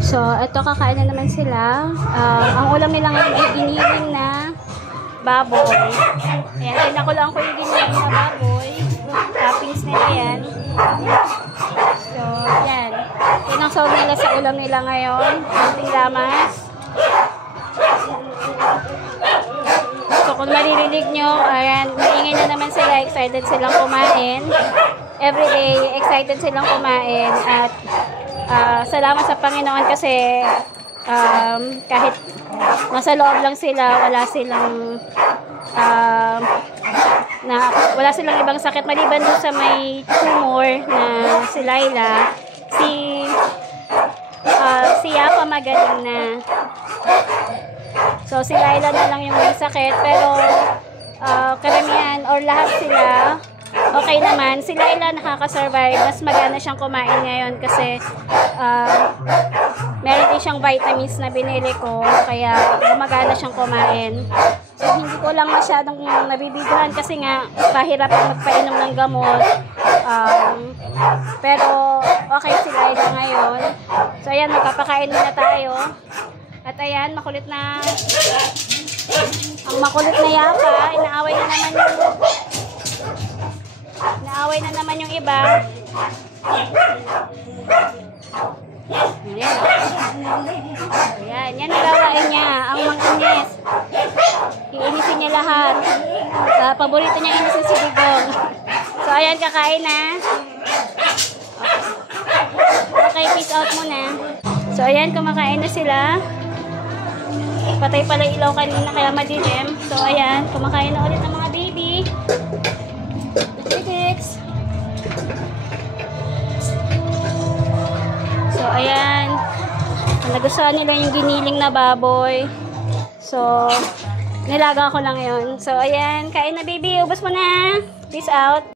So, ito kakain na naman sila. Ang ulam nilang ay giniling na baboy. Ayan, pinakulang ko yung giniling na baboy. Toppings nila yan. So, yan. Yan ang sahog nila sa ulam nila ngayon. Kunting lamas. So, kung maririnig nyo, ayan, maingay na naman sila. Excited silang kumain. Everyday, excited silang kumain. At salamat sa Panginoon kasi kahit nasa loob lang sila, wala silang wala silang ibang sakit maliban doon sa may tumor na si Laila. Si Yapa magaling na. So si Laila na lang yung may sakit, pero karamihan or lahat sila okay naman. Si Laila nakaka-survive. Mas magana siyang kumain ngayon kasi meron din siyang vitamins na binili ko. Kaya magana siyang kumain. So, hindi ko lang masyadong nabibigyan kasi nga pahirapan magpainom ng gamot. Pero okay si Laila ngayon. So, ayan, magpapakain na tayo. At ayan, makulit na ang makulit na Yapa. Inaaway na naman yung iba. Ayan. Ayan, yan nagawain niya. Ang mangkinis. Iinisin niya lahat. Paborito niya inisin si Digong. So, ayan, kakain na. Okay, peace out muna. So, ayan, kumakain na sila. Patay pala ilaw kanina kaya madilim. So, ayan, kumakain na ulit ang mga baby. Tickets. So, ayan. Nagustuhan nila yung giniling na baboy. So, nilaga ko lang yun. So, ayan. Kain na, baby. Ubos mo na. Peace out.